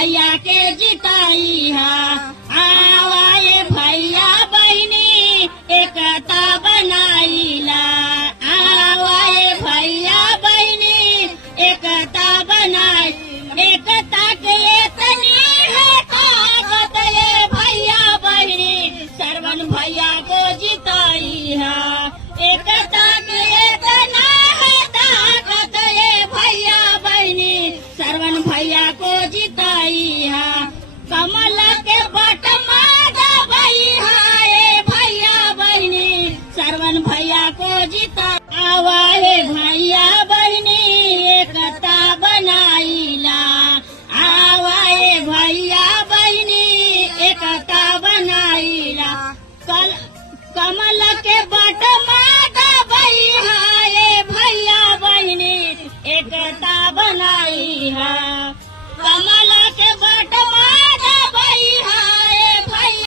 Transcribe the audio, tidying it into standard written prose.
भैया के जिताई हा आवाए भैया बहनी एकता बनाईला आवाए भैया बहनी एकता बनाई एकता के इतनी है ताकत ये भैया बहनी सरवन भैया को जिताई है एकता के इतना है ताकत ये भैया बहनी सरवन भैया को जिताई है कमल के बटमा दबाई है ये भैया बहनी सरवन भैया को जिताई